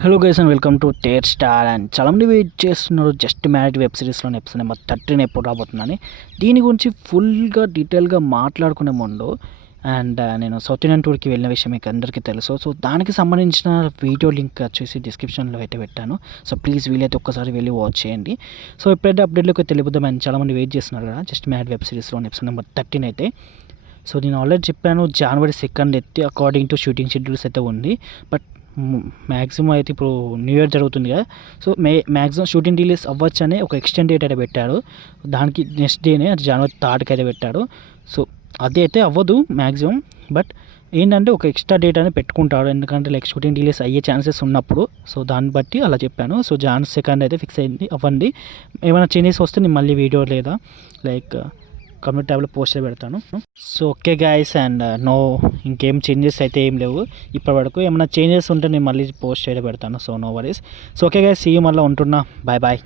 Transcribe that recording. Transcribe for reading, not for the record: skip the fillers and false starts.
Hello guys and welcome to tear star. And చాలామంది wait చేస్తున్నారు just married web సిరీస్లోని episode number 13 ఎప్పుడు రాబోతుందని. దీని గురించి ఫుల్గా డీటెయిల్గా మాట్లాడుకునే ముందు నేను సౌత్ ఇండియన్ టూర్కి వెళ్ళిన విషయం మీకు అందరికీ తెలుసు. సో దానికి సంబంధించిన వీడియో లింక్ వచ్చేసి డిస్క్రిప్షన్లో అయితే పెట్టాను. సో ప్లీజ్ వీలైతే ఒక్కసారి వెళ్ళి వాచ్ చేయండి. సో ఎప్పుడైతే అప్డేట్లోకి తెలియబోద్దామని చాలామంది వెయిట్ చేస్తున్నారు కదా జస్ట్ మ్యారిడ్ వెబ్ సిరీస్లోని ఎపిసోడ్ నెంబర్ 13 అయితే. సో నేను ఆల్రెడీ చెప్పాను January 2 అయితే అకార్డింగ్ టు షూటింగ్ షెడ్యూల్స్ అయితే ఉంది. బట్ మ్యాక్సిమం అయితే ఇప్పుడు న్యూ ఇయర్ జరుగుతుంది కదా. సో మ్యాక్సిమం షూటింగ్ డిలేస్ అవ్వచ్చు అని ఒక ఎక్స్టెండ్ డేట్ అయితే పెట్టాడు. దానికి నెక్స్ట్ డేనే January 3 అయితే పెట్టాడు. సో అది అయితే అవ్వదు మ్యాక్సిమం. బట్ ఏంటంటే ఒక ఎక్స్ట్రా డేట్ అనేది పెట్టుకుంటాడు, ఎందుకంటే లైక్ షూటింగ్ డిలేస్ అయ్యే ఛాన్సెస్ ఉన్నప్పుడు. సో దాన్ని బట్టి అలా చెప్పాను. సో January 2 అయితే ఫిక్స్ అయింది అవ్వండి. ఏమైనా చేంజెస్ వస్తే నేను మళ్ళీ వీడియో లేదా లైక్ కమ్యూనిటీ ట్యాబ్లో పోస్టర్ పెడతాను. సో ఓకే గాయస్, అండ్ ఇంకేం చేంజెస్ అయితే ఏం లేవు ఇప్పటి వరకు. ఏమైనా చేంజెస్ ఉంటే నేను మళ్ళీ పోస్ట్ చేయడం పెడతాను. So no worries. So okay guys, see you, మళ్ళీ ఉంటున్నా. Bye bye.